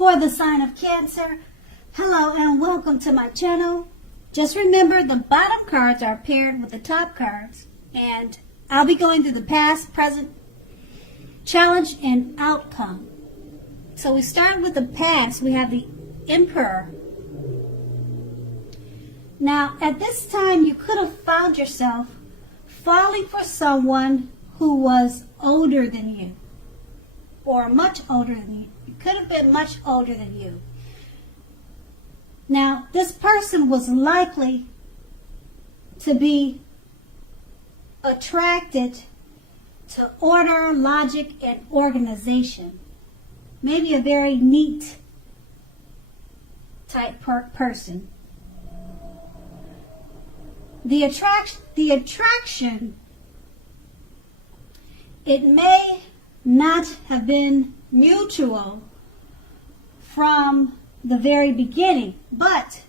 for the sign of Cancer. Hello and welcome to my channel. Just remember the bottom cards are paired with the top cards, and I'll be going through the past, present, challenge, and outcome. So we start with the past. We have the Emperor. Now at this time you could have found yourself falling for someone who was older than you, or much older than you. It could have been much older than you. Now, this person was likely to be attracted to order, logic, and organization. Maybe a very neat type person. The attraction, it may not have been mutual from the very beginning, but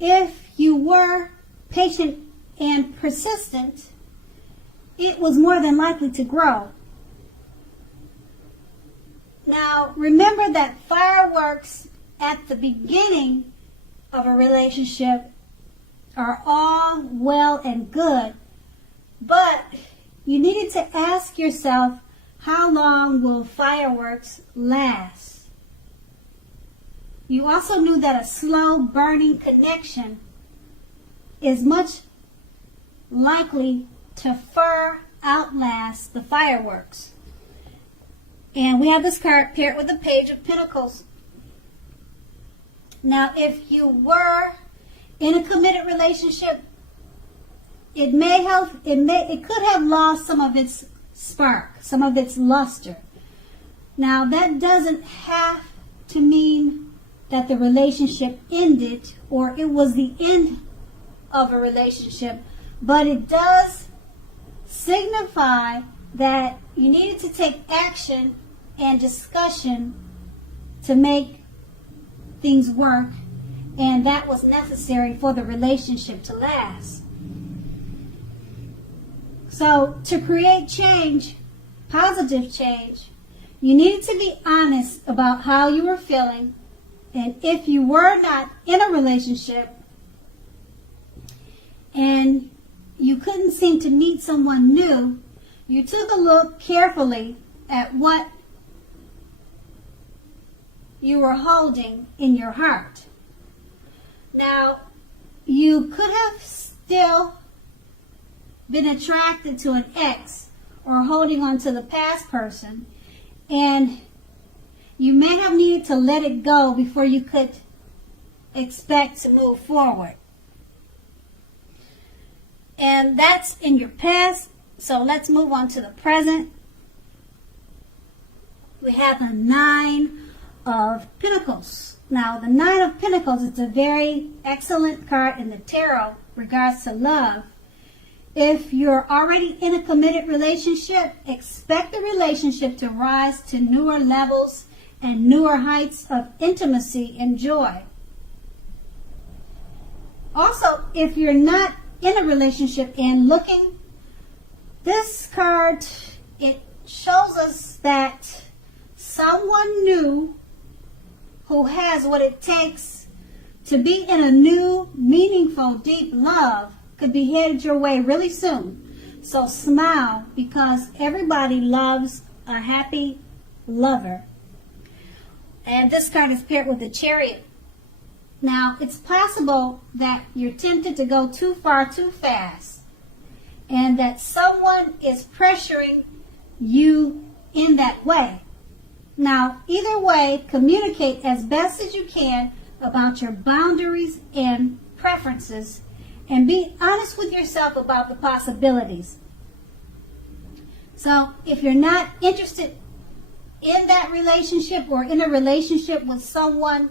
if you were patient and persistent, it was more than likely to grow. Now, remember that fireworks at the beginning of a relationship are all well and good, but you needed to ask yourself, how long will fireworks last? You also knew that a slow burning connection is much likely to far outlast the fireworks. And we have this card paired with the Page of Pentacles. Now, if you were in a committed relationship, it could have lost some of its spark, some of its luster. Now, that doesn't have to mean that the relationship ended or it was the end of a relationship, but it does signify that you needed to take action and discussion to make things work, and that was necessary for the relationship to last. So to create change, positive change, you needed to be honest about how you were feeling. And if you were not in a relationship and you couldn't seem to meet someone new, you took a look carefully at what you were holding in your heart. Now, you could have still been attracted to an ex or holding on to the past person, and you may have needed to let it go before you could expect to move forward. And that's in your past, so let's move on to the present. We have the Nine of Pentacles. Now, the Nine of Pentacles is a very excellent card in the tarot regards to love. If you're already in a committed relationship, expect the relationship to rise to newer levels and newer heights of intimacy and joy. Also, if you're not in a relationship and looking, this card, it shows us that someone new who has what it takes to be in a new, meaningful, deep love could be headed your way really soon. So smile, because everybody loves a happy lover. And this card is paired with the Chariot. Now, it's possible that you're tempted to go too far too fast, and that someone is pressuring you in that way. Now, either way, communicate as best as you can about your boundaries and preferences, and be honest with yourself about the possibilities. So, if you're not interested in that relationship or in a relationship with someone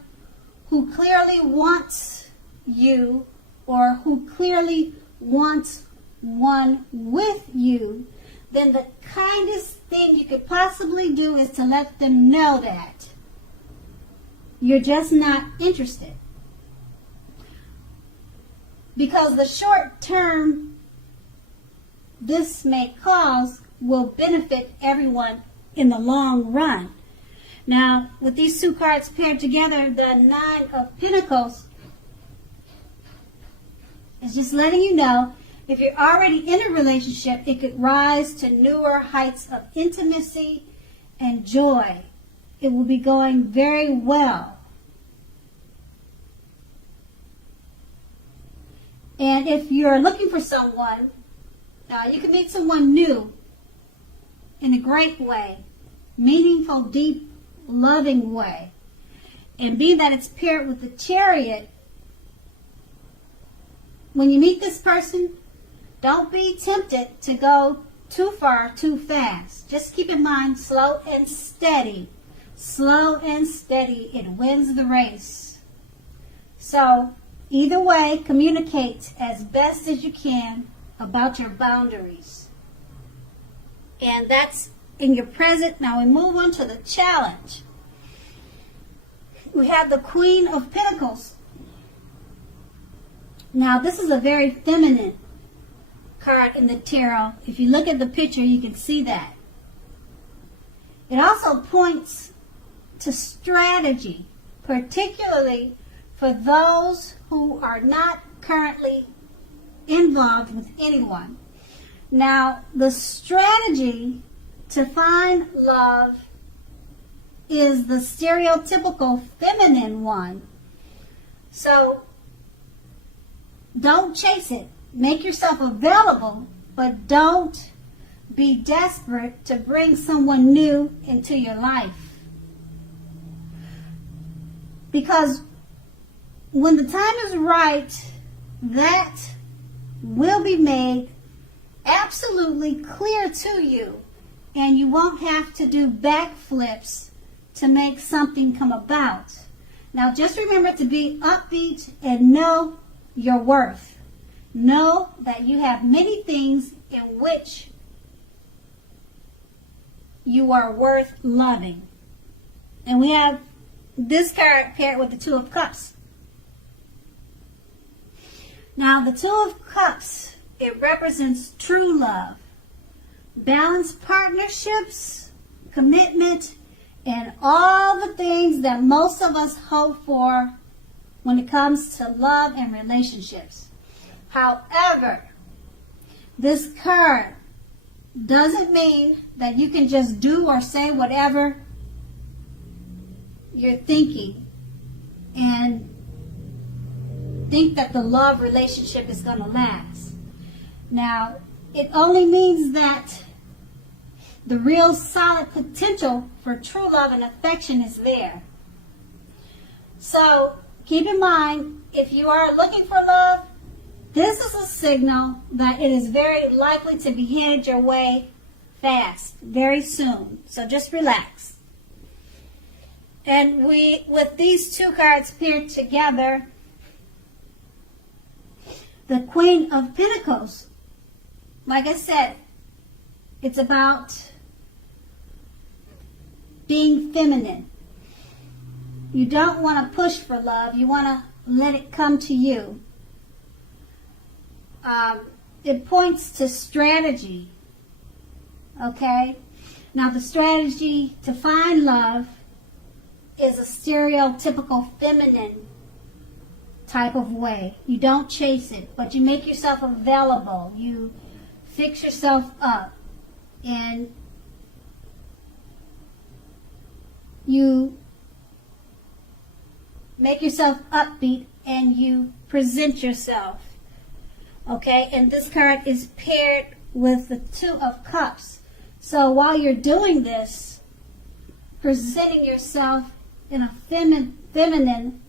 who clearly wants you or who clearly wants one with you, then the kindest thing you could possibly do is to let them know that you're just not interested. Because the short term this may cause will benefit everyone in the long run. Now, with these two cards paired together, the Nine of Pentacles is just letting you know, if you're already in a relationship, it could rise to newer heights of intimacy and joy. It will be going very well. And if you're looking for someone, you can meet someone new in a great way, meaningful, deep, loving way. And being that it's paired with the Chariot, when you meet this person, don't be tempted to go too far, too fast. Just keep in mind, slow and steady. Slow and steady, it wins the race. So, either way, communicate as best as you can about your boundaries. And that's in your present. Now we move on to the challenge. We have the Queen of Pentacles. Now this is a very feminine card in the tarot. If you look at the picture, you can see that. It also points to strategy, particularly for those who are not currently involved with anyone. Now, the strategy to find love is the stereotypical feminine one. So, don't chase it. Make yourself available, but don't be desperate to bring someone new into your life. Because when the time is right, that will be made absolutely clear to you, and you won't have to do backflips to make something come about. Now just remember to be upbeat and know your worth. Know that you have many things in which you are worth loving. And we have this card paired with the Two of Cups. Now the Two of Cups, it represents true love, balanced partnerships, commitment, and all the things that most of us hope for when it comes to love and relationships. However, this card doesn't mean that you can just do or say whatever you're thinking and think that the love relationship is going to last. Now, it only means that the real solid potential for true love and affection is there. So, keep in mind, if you are looking for love, this is a signal that it is very likely to be headed your way fast, very soon. So just relax. And with these two cards paired together, the Queen of Pentacles, like I said, it's about being feminine. You don't want to push for love. You want to let it come to you. It points to strategy. Okay? Now the strategy to find love is a stereotypical feminine type of way. You don't chase it, but you make yourself available. You fix yourself up, and you make yourself upbeat, and you present yourself. Okay, and this card is paired with the Two of Cups. So while you're doing this, presenting yourself in a feminine,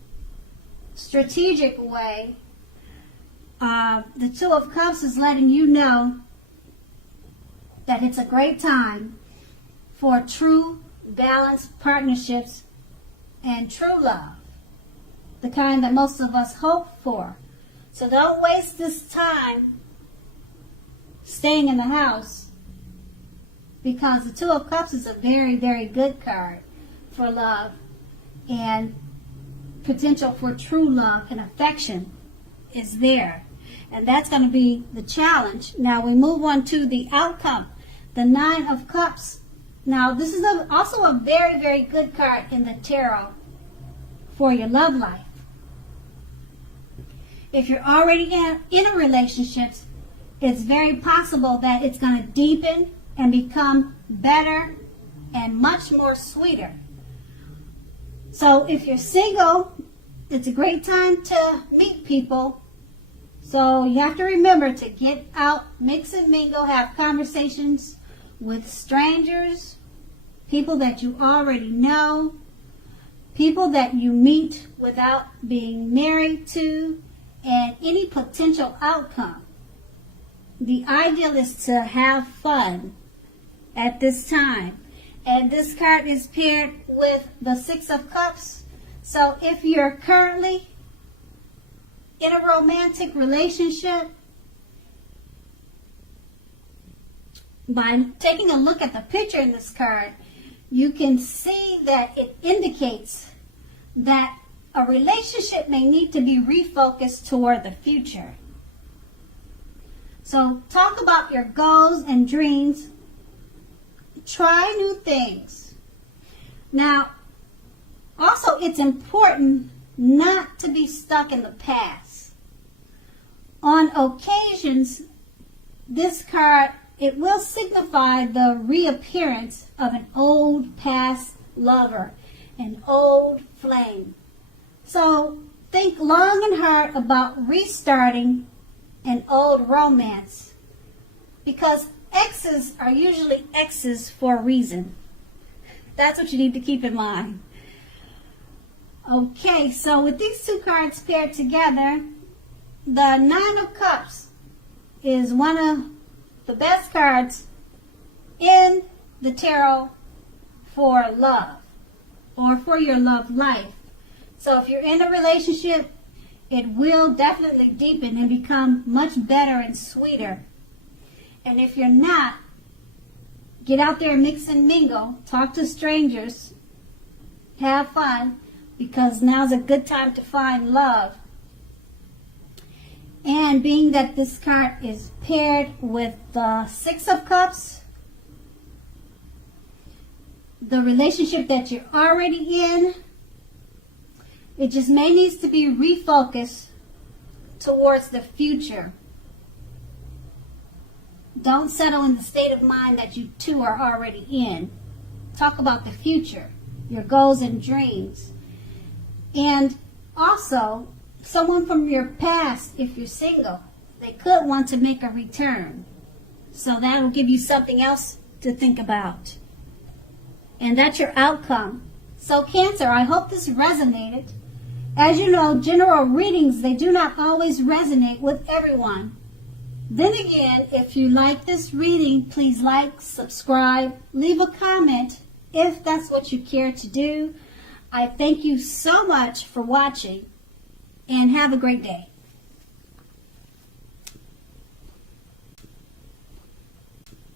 strategic way, the Two of Cups is letting you know that it's a great time for true, balanced partnerships and true love, the kind that most of us hope for. So don't waste this time staying in the house, because the Two of Cups is a very, very good card for love and potential for true love and affection is there. And that's going to be the challenge. Now we move on to the outcome. The Nine of Cups Now, this is also a very, very good card in the tarot for your love life. If you're already in a relationship, it's very possible that it's going to deepen and become better and much more sweeter. So if you're single, it's a great time to meet people. So you have to remember to get out, mix and mingle, have conversations with strangers, people that you already know, people that you meet without being married to, and any potential outcome. The ideal is to have fun at this time. And this card is paired with the Six of Cups. So if you're currently in a romantic relationship, by taking a look at the picture in this card, you can see that it indicates that a relationship may need to be refocused toward the future. So talk about your goals and dreams. Try new things. Now, also it's important not to be stuck in the past. On occasions, this card, it will signify the reappearance of an old past lover, an old flame. So think long and hard about restarting an old romance, because exes are usually exes for a reason. That's what you need to keep in mind. Okay, so with these two cards paired together, the Nine of Cups is one of the best cards in the tarot for love or for your love life. So if you're in a relationship, it will definitely deepen and become much better and sweeter. And if you're not, get out there and mix and mingle, talk to strangers, have fun, because now's a good time to find love. And being that this card is paired with the Six of Cups, the relationship that you're already in, it just may needs to be refocused towards the future. Don't settle in the state of mind that you two are already in. Talk about the future, your goals and dreams. And also, someone from your past, if you're single, they could want to make a return. So that will give you something else to think about. And that's your outcome. So Cancer, I hope this resonated. As you know, general readings, they do not always resonate with everyone. Then again, if you like this reading, please like, subscribe, leave a comment if that's what you care to do. I thank you so much for watching, and have a great day.